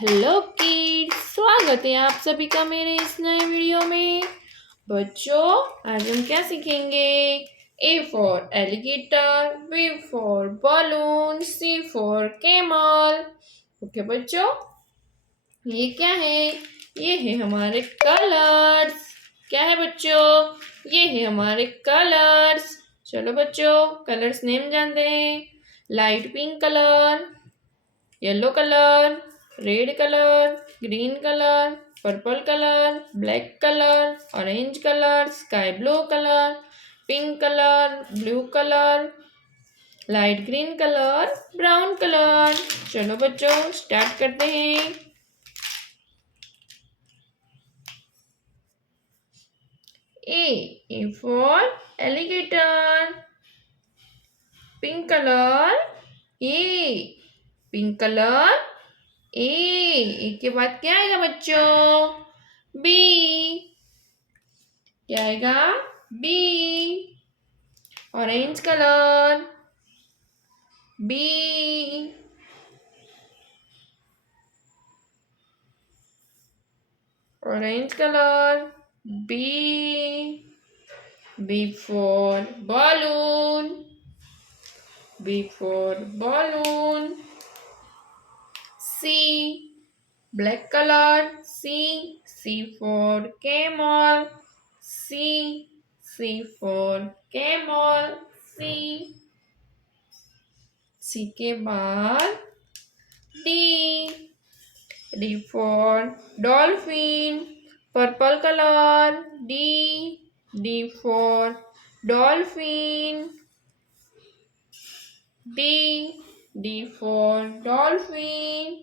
Hello kids, स्वागत है आप सभी का मेरे इस नए वीडियो में। बच्चों, आज हम क्या सीखेंगे? A for alligator, B for balloon, C for camel. Okay बच्चों, ये क्या है? ये है हमारे कलर्स। क्या है बच्चों? ये है हमारे कलर्स। चलो बच्चों, कलर्स नेम जानते हैं। Light pink colour, yellow colour, red colour, green colour, purple colour, black colour, orange colour, sky blue colour, pink colour, blue colour, light green colour, brown colour. चलो बच्चों, स्टार्ट करते हैं। A for alligator. Pink color. A. Pink color. ए के बाद क्या आएगा बच्चों? B. क्या आएगा? B. Orange colour, B. Orange colour, B. B for balloon, B for balloon. C, black color, C for camel, C for camel, C के बाद D for dolphin, purple color, D for dolphin, D for dolphin।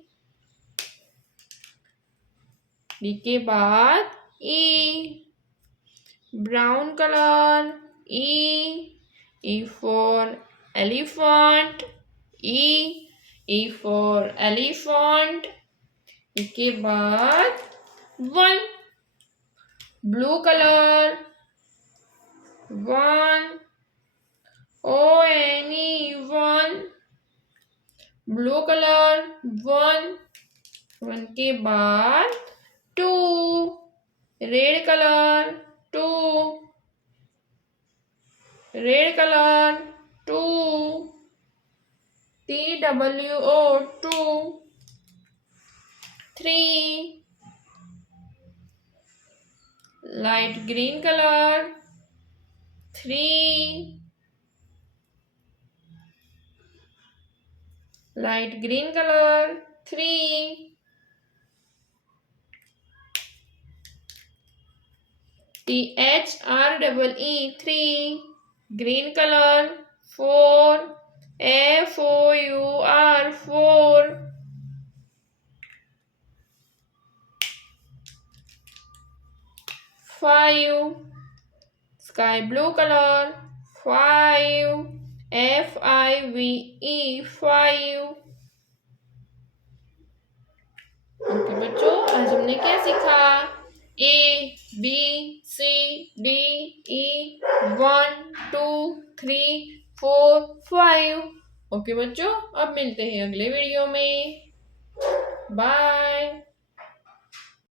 D के बाद E, brown colour, E for elephant, E for elephant. E के बाद one, blue colour, one, one, blue colour, one. One के बाद two, red colour, two, red colour, two, TWO, two. Three, light green colour, three, light green colour, three. THREE, three, green color, four, FOUR, four, five, sky blue color, five, FIVE, five। Okay बच्चों, आज हमने क्या सीखा? ABCDE 1 2 3 4 5। Okay बच्चों, अब मिलते हैं अगले वीडियो में। बाय।